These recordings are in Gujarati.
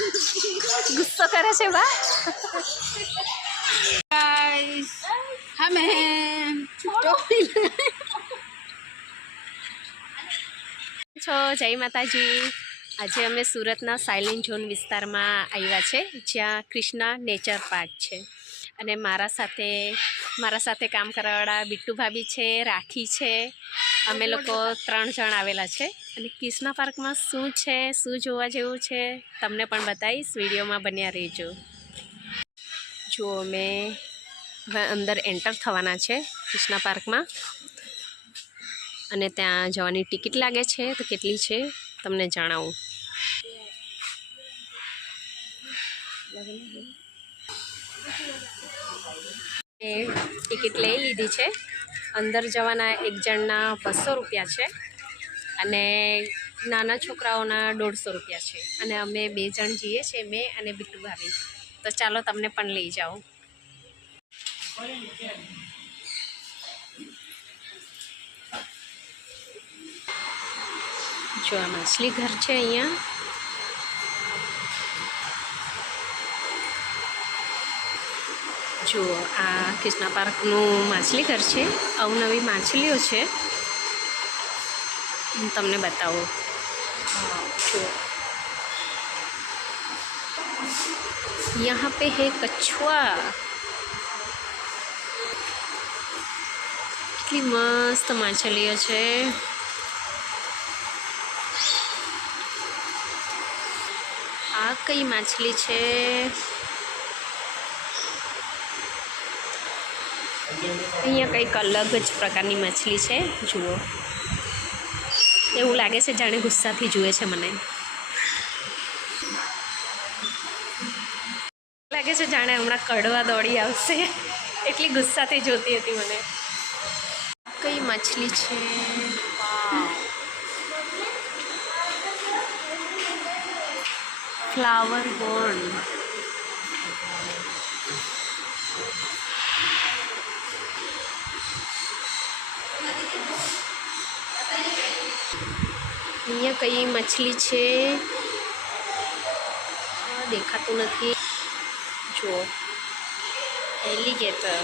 ગુસ્સો કરે છે બા. છો જય માતાજી. આજે અમે સુરતના સાયલેન્ટ ઝોન વિસ્તારમાં આવ્યા છે, જ્યાં કૃષ્ણા નેચર પાર્ક છે. અને મારા સાથે કામ કરવાવાળા બિટ્ટુ ભાભી છે, રાખી છે. અમે લોકો 3 જણ આવેલા છે. અને કૃષ્ણા પાર્કમાં શું છે, શું જોવા જેવું છે, તમને પણ બતાવીશ. વિડીયોમાં બન્યા રહેજો. જો અમે અંદર એન્ટર થવાના છે કૃષ્ણા પાર્કમાં. અને ત્યાં જવાની ટિકિટ લાગે છે, તો કેટલી છે તમને જણાવું. ટિકિટ લઈ લીધી છે. અંદર જવાના એક જણના 200 રૂપિયા છે અને નાના છોકરાઓના 150 રૂપિયા છે. અને અમે 2 જણ જઈએ છીએ, મેં અને બિટ્ટુ ભાભી. તો ચાલો તમને પણ લઈ જાઉં. જો આ માછલી ઘર છે અહીંયા. જુઓ, આ કૃષ્ણા પાર્કનું માછલી ઘર છે. અવનવી માછલીઓ છે, હું તમને બતાવું. જો यहाँ पे है कछुआ. કેટલી મસ્ત માછલીઓ છે. આ કઈ માછલી છે? અહીંયા કંઈક અલગ જ પ્રકારની માછલી છે. જુઓ, એવું લાગે છે જાણે ગુસ્સાથી જુએ છે મને. લાગે છે જાણે હમણાં કડવા દોડી આવશે, એટલી ગુસ્સાથી જોતી હતી મને. કઈ માછલી છે? Flower Born. અહીંયા કઈ મછલી છે? દેખાતું નથી. જુઓ, એલિગેટર.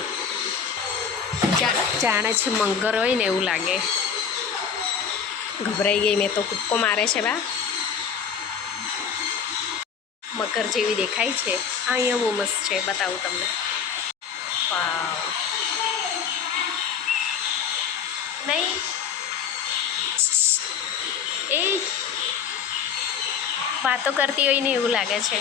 જાણે છે મગર હોય ને એવું લાગે. ગભરાઈ ગઈ મેં તો. કૂદકો મારે છે બા. મગર જેવી દેખાય છે. અહીંયા બહુ મસ્ત છે, બતાવું તમને. વાવ. નહીં એ વાતો કરતી હોય ને એવું લાગે છે.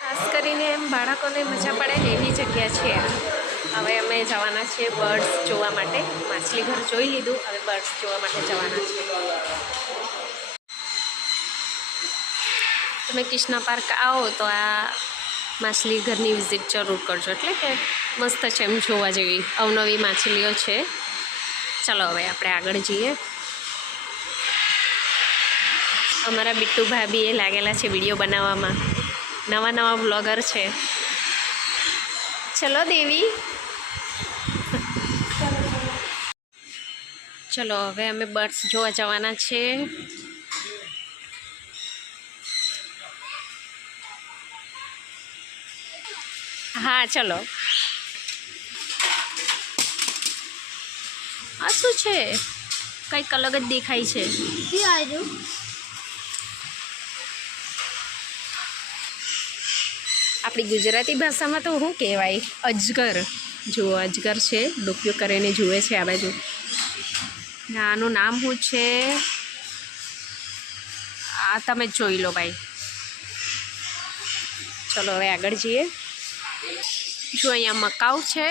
ખાસ કરીને એમ બાળકોને મજા પડે ને એવી જગ્યા છે. હવે અમે જવાના છીએ બર્ડ્સ જોવા માટે. માછલી ઘર જોઈ લીધું, હવે બર્ડ્સ જોવા માટે જવાના છે. તમે કૃષ્ણા પાર્ક આવો તો આ માછલી ઘરની વિઝિટ જરૂર કરજો. એટલે કે મસ્ત છે, એમ જોવા જેવી અવનવી માછલીઓ છે. ચાલો હવે આપણે આગળ જઈએ. અમારા બિટ્ટુ ભાભી એ લાગેલા છે વિડીયો બનાવવામાં. નવા બ્લોગર છે. ચલો દેવી. ચલો હવે અમે બર્ડ્સ જોવા જવાના છે. હા ચલો. આ શું છે? કંઈક અલગ જ દેખાય છે. આપણી ગુજરાતી ભાષામાં તો શું કહેવાય? અજગર. જુઓ, અજગર છે, ડોક્યો કરીને જુએ છે આ બાજુ. આનું નામ શું છે? આ તમે જોઈ લો ભાઈ. ચલો હવે આગળ જઈએ. જો અહીંયા મકાઉ છે.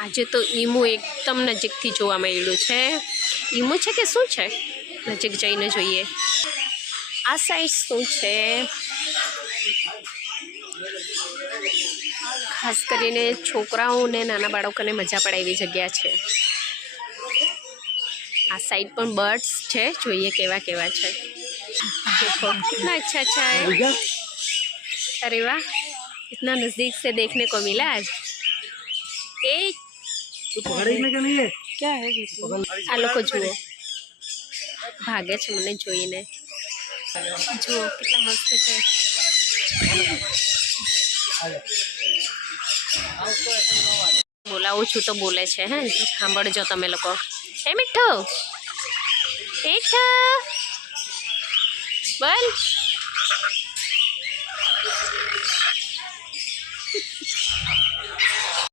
આજે તો ઈમુ એકદમ નજીકથી જોવા મળ્યું છે. ઈમુ છે કે શું છે? નજીક જઈને જોઈએ. આ સાઈડ શું છે? ખાસ કરીને છોકરાઓને નાના બાળકોને મજા પડે એવી જગ્યા છે. આ સાઈડ પણ બર્ડ્સ છે, જોઈએ કેવા કેવા છે. देखो कितना अच्छा अच्छा है. अरे वाह, इतना नजदीक से देखने को मिला आज. ए क्या है આ લોકો જુઓ ભાગે છે મને જોઈને. જુઓ કેટલા મસ્ત છે. બોલાવું છું તો બોલે છે. હે સાંભળજો તમે લોકો. એ મીઠું મીઠું બોલ.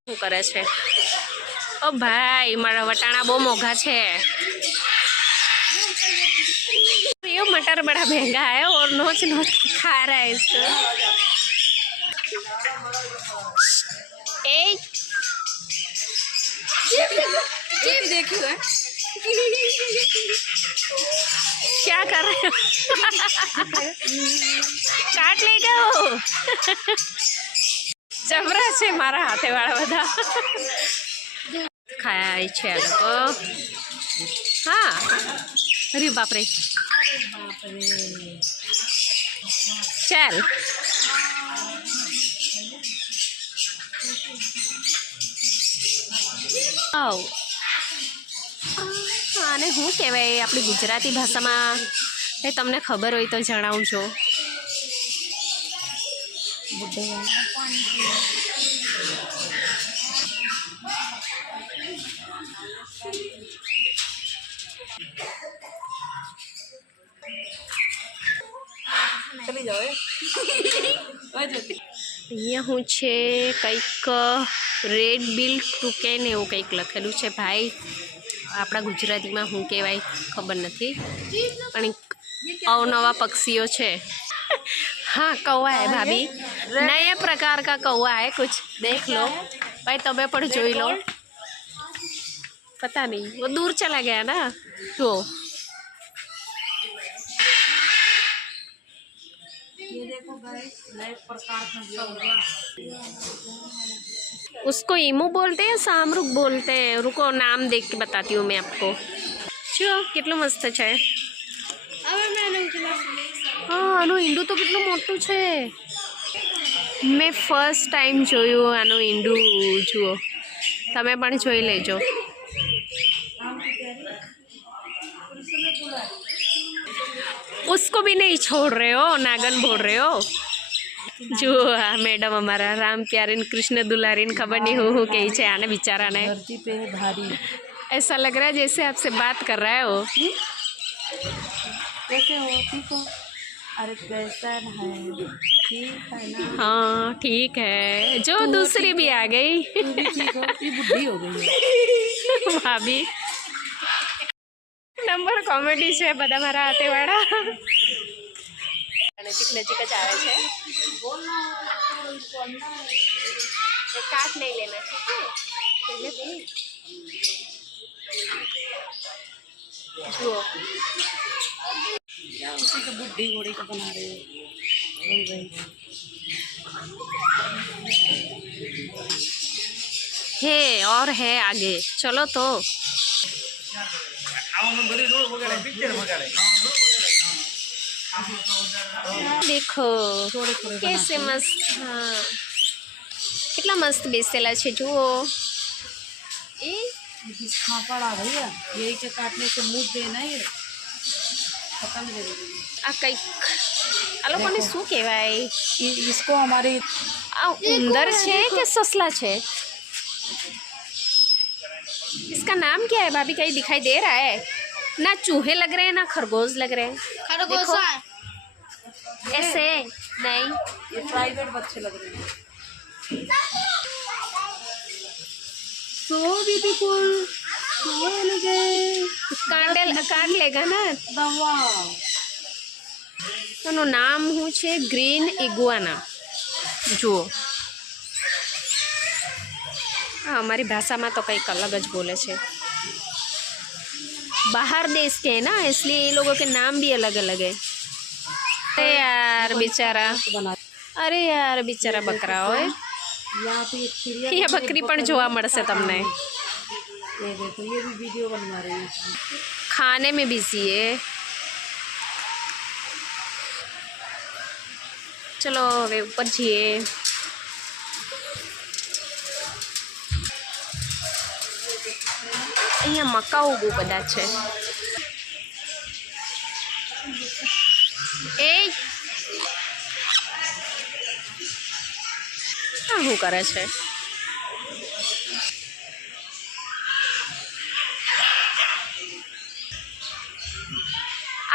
શું કરે છે? ઓ ભાઈ, મારા વટાણા બહુ મોંઘા છે. ये मटर बड़ा महंगा है और नोच नोच खा रहा है इसको. एक देखियो है क्या कर रहे हो? काट लेगा वो. જબરા છે મારા હાથે વાળા બધા. ખાય છે આ લોકો. હા, અરે બાપરે. ચાલ આને શું કહેવાય આપણી ગુજરાતી ભાષામાં? એ તમને ખબર હોય તો જણાવજો. અહીંયા હું છે કંઈક રેડ બિલ ટુકેન એવું કંઈક લખેલું છે. ભાઈ આપણા ગુજરાતીમાં શું કહેવાય ખબર નથી, પણ અવનવા પક્ષીઓ છે. हाँ कौवा है भाभी, नए प्रकार का कौवा है कुछ. देख लो भाई, तबे पर जोई लो. पता नहीं वो दूर चला गया ना. तो ये देखो गाइस, नए प्रकार का. उसको ईमू बोलते हैं, सामरुक बोलते हैं. रुको नाम देख के बताती हूँ मैं आपको. जो कितना मस्त है. हाँ આનું ઈંડું તો કેટલું મોટું છે. મેં ફર્સ્ટ ટાઈમ જોયું આનું ઈંડું. જુઓ તમે પણ જોઈ લેજો. उसको भी नहीं छोड़ रहे हो, नागन बोल रहे हो. जो हाँ मैडम हमारा राम प्यारे कृष्ण दुलारी खबर नहीं हो कही है आने बेचारा ने. भारी ऐसा लग रहा है जैसे आपसे बात कर रहा है वो. कैसे हो? ठीक हो? अरे कैसा है? ठीक है ना? हाँ ठीक है. जो दूसरी भी आ गई. बुढ़ी हो गई भाभी. नंबर कॉमेडी છે બધા મારા હાથે વાળા. નજીક નજીક જ આવે છે. કાટ નહીં લેના, ઠીક है? જુઓ किसी को बुढ़ी घोड़ी को बना रहे हो. वही वही है और है आगे. चलो तो देखो कैसे मस्त. हाँ કેટલા મસ્ત બેસેલા છે જુઓ. એ ખાપડ આ ભૈયા यही के काटने से मुंह देना है. આ કંઈક આ લોકોને શું કહેવાય? इसको हमारे આ ઉંદર છે કે સસલા છે? इसका नाम क्या है भाभी? कहीं दिखाई दे रहा है? ना चूहे लग रहे हैं ना खरगोश लग रहे हैं. खरगोश ऐसे नहीं, ये प्राइवेट बच्चे लग रहे हैं. So beautiful. કાટ લેગા ના દવા. એનું નામ શું છે? ગ્રીન ઇગુઆના. જુઓ हाँ हमारी भाषा में तो कई अलग ज बोले छे. बाहर देश के है ना, इसलिए ये लोगों के नाम भी अलग अलग है. अरे यार बेचारा अरे यार बिचारा बकरा होय यहाँ पे एक चिड़िया ये बकरी पण જોવા મળશે તમને ये देखो ये भी वीडियो बनवा रही है। खाने में बिजी है चलो હવે ઉપર જઈએ અહીંયા મકાઓ બહુ બધા છે એ આ શું કરે છે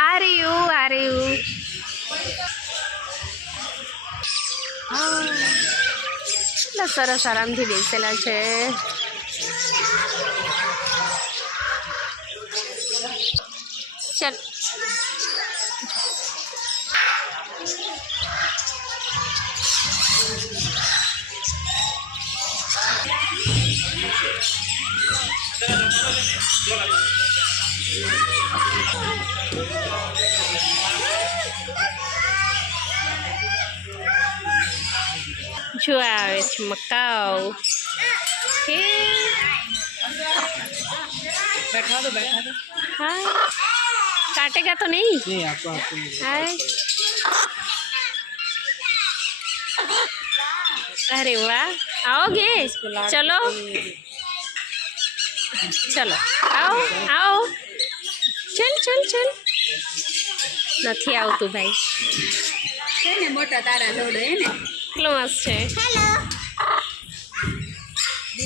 આ રહ્યું કેટલા સરસ આરામથી બેસેલા છે ચલ जो આવે છે મકાઉ बैठा दो हाँ काटेगा तो नहीं नहीं आपको हाय अरे वाह आओगे चलो चलो आओ आओ चल चल चल નથી આવતું ભાઈ છે ને મોટા તારા જોડે હે ને કેટલો મસ્ત છે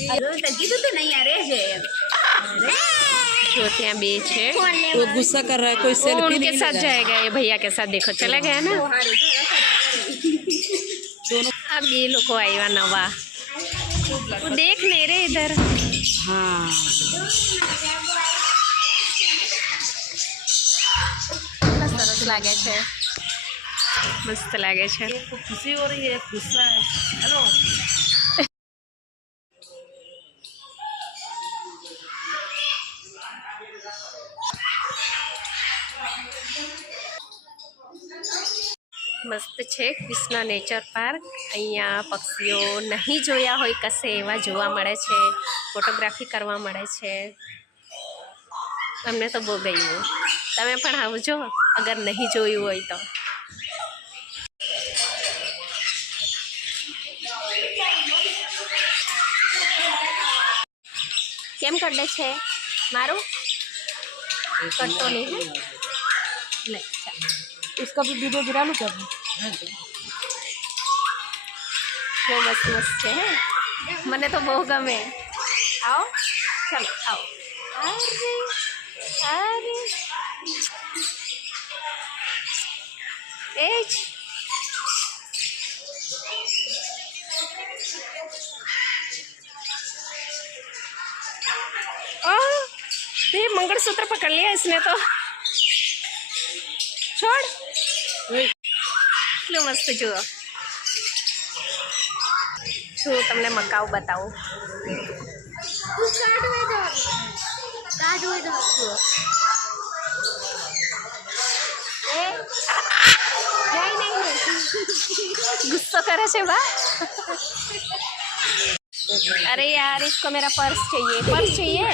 હેલો તો કીધું તો નહીં યાર છે जो ત્યાં બે છે वो गुस्सा कर रहा है कोई वो सेल्फी उनके नहीं साथ जाएगा ये भैया के साथ देखो चला गया ना अब ये लोग आया नवा वो देख नहीं रहे इधर हाँ सरस लागे છે मस्त लागे છે तो खुशी हो रही है गुस्सा है हेलो મસ્ત છે કૃષ્ણા નેચર પાર્ક અહીંયા પક્ષીઓ નહીં જોયા હોય કશે એવા જોવા મળે છે ફોટોગ્રાફી કરવા મળે છે અમને તો બહુ ગયું તમે પણ આવજો અગર નહીં જોયું હોય તો કેમ કરડે છે મારું કટતો નહીં હે લે ચાલ उसका भी वीडियो गिरा लो कर બહુ મસ્ત મસ્ત છે હે મને તો બહુ ગમે આવો ચાલો આવો અરે એ જ ये मंगलसूत्र पकड़ लिया इसने तो छोड़ કેટલું મસ્ત જુઓ શું તમને મકાઉ બતાવું गुस्सा करे છે બા अरे यार इसको मेरा पर्स चाहिए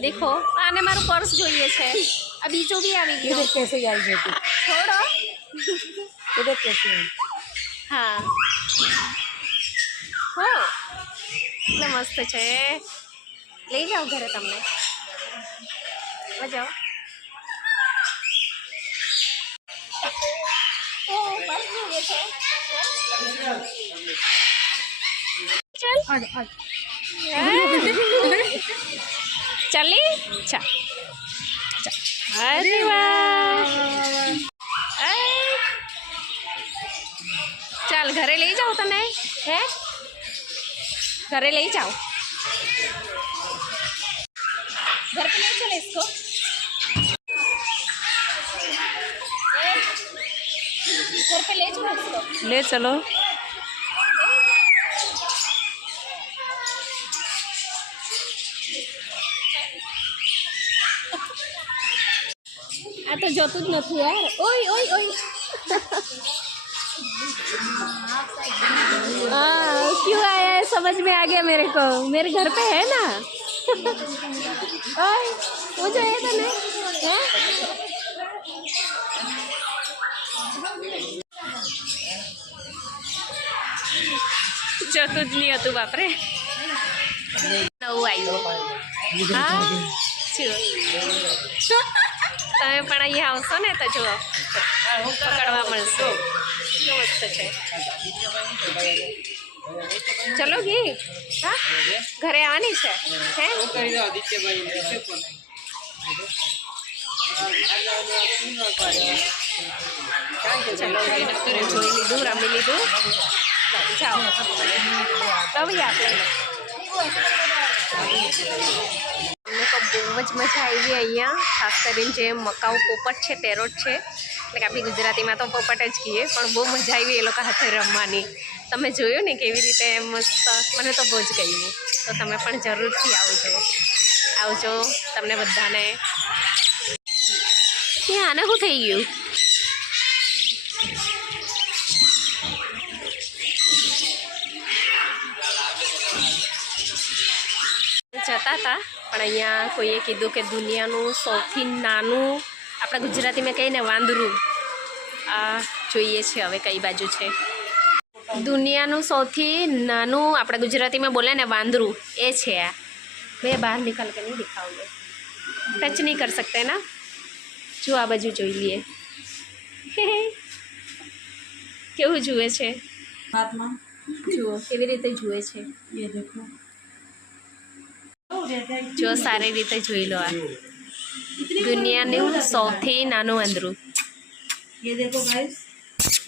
देखो आने मारू पर्स જોઈએ છે આ બીજો બી આવી ગયો इधर कैसे आई बेटी छोड़ो इधर कैसे आई हाँ हो એટલે મસ્ત છે લઈ જાઓ ઘરે તમને જાઓ ઓ બસ જોઈએ છે चल चली चल अरे वाह चल घरे ले जाओ तने है घरे ले जाओ घर पे ले चले इसको घर पे ले चलो इसको ले चलो આ તો જોતું જ નથી યાર ઓય ઓય ઓય हाँ क्यों आया है समझ में आ गया मेरे को, मेरे घर पे है ना। ओए वो जो है तो नहीं है। જોતું જ નહીં હતું બાપરે, નવું આવ્યું. હા જુઓ તમે પણ અહીંયા આવશો ને તો જુઓ પકડવા મળશે, કેવું મસ્ત છે. ચલો ઘી હા ઘરે આવવાની છે હે. ચલો જોઈ લીધું, રમી લીધું, જાઓ રમી આપણે. અમને તો બહુ જ મજા આવી અહીંયા, ખાસ કરીને જે મકાઉ પોપટ છે પેરોટ છે, એટલે કે આપણી ગુજરાતીમાં તો પોપટ જ કહીએ, પણ બહુ મજા આવી એ લોકો હાથે રમવાની. તમે જોયું ને કેવી રીતે મસ્ત, મને તો બહુ જ ગમ્યું. તો તમે પણ જરૂરથી આવજો તમને બધાને. આને શું થઈ ગયું? જતા હતા પણ અહીંયા કોઈએ કીધું કે દુનિયાનું સૌથી નાનું, આપણે ગુજરાતીમાં કહીને વાંદરું, આ જોઈએ છે હવે કઈ બાજુ છે. દુનિયાનું સૌથી નાનું આપણે ગુજરાતીમાં બોલે ને વાંદરું, એ છે આ. મેં બહાર નિકાલ કે નહીં દિખાઓગે, ટચ નહીં કર सकते ના. જો આ બાજુ જોઈ લઈએ કેવું જુએ છે, હાથમાં જુઓ કેવી રીતે જુએ છે. ये देखो જો સારી રીતે જોઈ લો, આ દુનિયાનું સૌથી નાનું વાંદરું. ये देखो गाइस,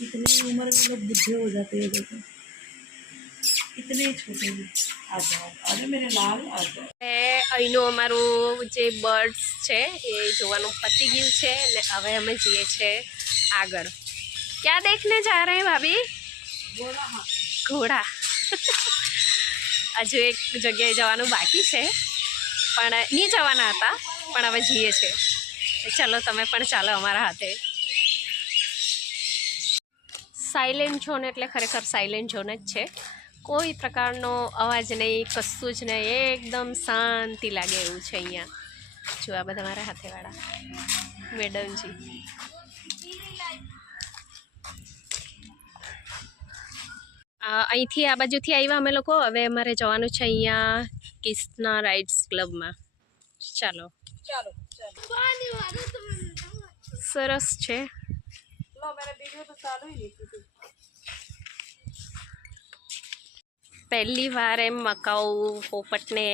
इतनी उम्र में लोग बुढ़े हो जाते हैं. देखो इतने छोटे हैं. आ जाओ अरे मेरे लाल आ जाओ. અહીંનું અમારું જે બર્ડ્સ છે એ જોવાનું પતી ગયું છે ને હવે અમે જઈએ છીએ આગળ. ક્યાં દેખને જા રહે ભાભી? ઘોડા. હજુ એક જગ્યાએ જવાનું બાકી છે પણ નહીં જવાના હતા પણ હવે જઈએ છીએ. ચાલો તમે પણ ચાલો અમારા હાથે. સાયલેન્ટ ઝોન એટલે ખરેખર સાયલેન્ટ ઝોન જ છે. કોઈ પ્રકારનો અવાજ નહીં, કશું જ નહીં, એકદમ શાંતિ લાગે એવું છે અહીંયા. જો આ બધા મારા હાથેવાળા મેડમજી. અહીંથી આ બાજુથી આવ્યા અમે લોકો. હવે અમારે જવાનું છે અહીંયા કિસ્ના રાઇડ્સ ક્લબમાં. ચાલો સરસ છે. પહેલી વાર એમ મકાઉ પોપટને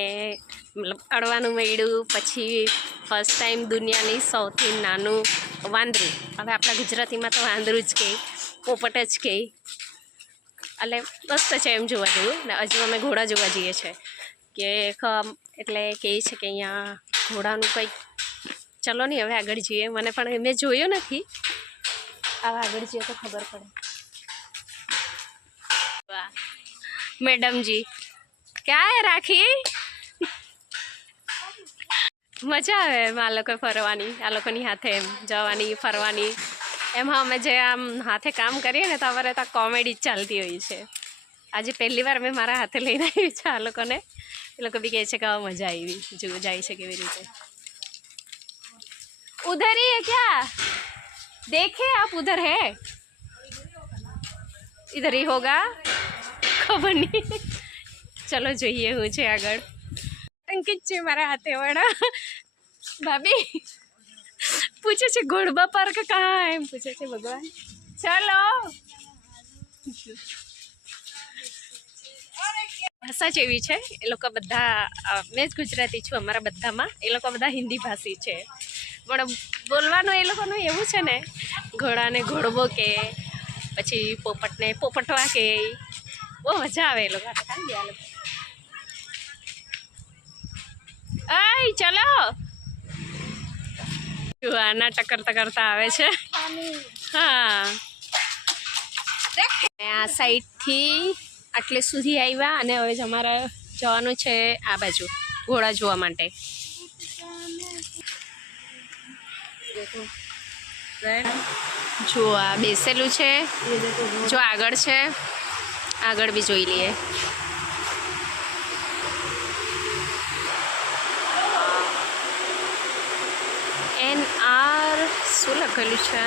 મતલબ અડવાનું મળ્યું. પછી ફર્સ્ટ ટાઈમ દુનિયાની સૌથી નાનું વાંદરું, હવે આપણા ગુજરાતીમાં તો વાંદરું જ કહે, પોપટ જ કહે, એટલે મસ્ત છે એમ જોવા જેવું. ને હજુ અમે ઘોડા જોવા જઈએ છીએ કે એટલે કહે છે કે અહીંયા ઘોડાનું કંઈક. ચલો નહીં હવે આગળ જઈએ, મને પણ મેં જોયું નથી, હવે આગળ જઈએ તો ખબર પડે. વાહ मैडम जी क्या है राखी? મજા આવે એમ આ લોકો ફરવાની, આ લોકોની હાથે એમ જવાની ફરવાની. એમાં અમે જે આમ હાથે કામ કરીએ ને તો અમારે તો કોમેડી જ ચાલતી હોય છે. આજે પહેલી વાર મેં મારા હાથે લઈને આવી છે આ લોકોને. એ લોકો બી કહે છે કે હવે મજા આવી, જો જાય છે કેવી રીતે. ઉધર ही है क्या? देखे आप उधर है, इधर ही होगा, ખબર નહીં. ચલો જોઈએ હું છે આગળ. અંકિત છે મારા હાથે વાળા. ભાભી પૂછે છે ઘોડબા પાર્ક કહા એમ પૂછે છે ભગવાન. ચલો ભાષા જ એવી છે, એ લોકો બધા, મેં જ ગુજરાતી છું, અમારા બધામાં એ લોકો બધા હિન્દી ભાષી છે, પણ બોલવાનું એ લોકોનું એવું છે ને, ઘોડાને ઘોડબો કે, પછી પોપટને પોપટવા કે, બહુ મજા આવે એ લોકો. આય ચલો આના ટકરતા કરતા આવે છે. હા આ સાઈડથી આટલે સુધી આવ્યા અને હવે જ અમારે જવાનું છે આ બાજુ ઘોડા જોવા માટે. જો આ બેસેલું છે, ये देखो बहुत જો આગળ છે, આગળ બી જોઈ લઈએ. NR શું લખેલું છે?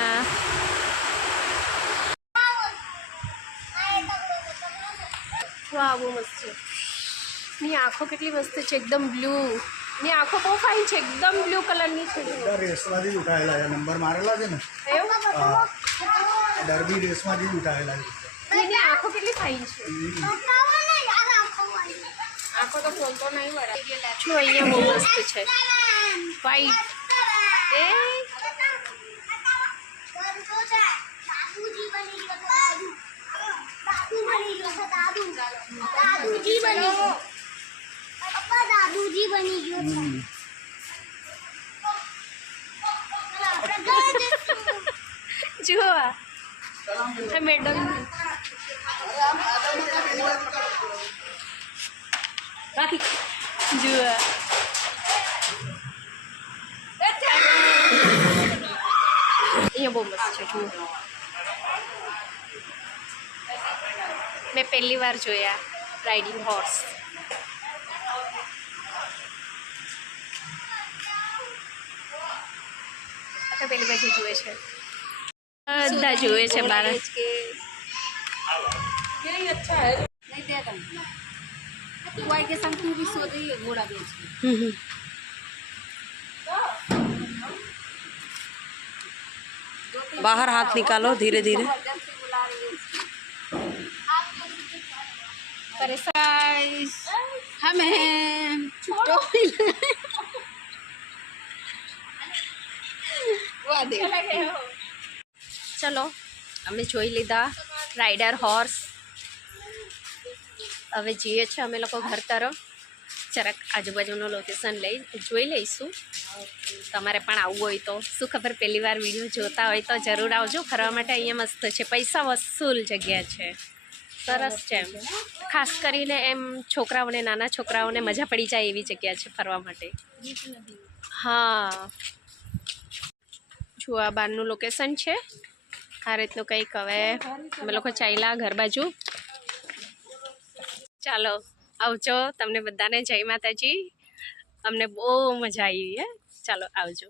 વાહ બહુ મસ્ત છે. ની આંખો કેટલી મસ્ત છે, એકદમ બ્લુ. ની આંખો બહુ ફાઇન છે, એકદમ બ્લુ કલરની છે. રેસમાંથી જ ઉઠાવેલા છે, નંબર મારેલા છે ને. એવું? ડરબી રેસમાંથી જ ઉઠાવેલા છે. એની આંખો કેટલી ફાઇન છે. આંખો તો બોલતો નહીં બરાબર. જો અહીંયા બહુ મસ્ત છે, વ્હાઈટ. એ दादूजी बनी गयो જુઓ આ મેડમ राखी જુઓ અહીંયા બહુ મસ્ત છે. જુઓ મેં પહેલી વાર જોયા રાઇડિંગ હોર્સ. પેલી બાજુ જુએ છે, બધા જુએ છે બાળક. यही अच्छा है नहीं देगा तू आई के संग तू भी सो जाइए घोड़ा बेच के बाहर हाथ निकालो धीरे धीरे हम हैं ચલો અમે જોઈ લીધા રાઇડર હોર્સ. હવે જઈએ છીએ અમે લોકો ઘર તરફ. જરાક આજુબાજુનું લોકેશન જોઈ લઈશું. તમારે પણ આવવું હોય તો, શું ખબર પહેલી વાર વિડીયો જોતા હોય તો જરૂર આવજો. ફરવા માટે અહીંયા મસ્ત છે, પૈસા વસૂલ જગ્યા છે, સરસ છે. ખાસ કરીને એમ છોકરાઓને, નાના છોકરાઓને મજા પડી જાય એવી જગ્યા છે ફરવા માટે. હા જો આ બહારનું લોકેશન છે આ રીતનું કંઈક. હવે અમે લોકો ચાલ્યા ઘર બાજુ. ચાલો આવજો. તમને બધાને જય માતાજી. અમને બહુ મજા આવી. ચાલો આવજો.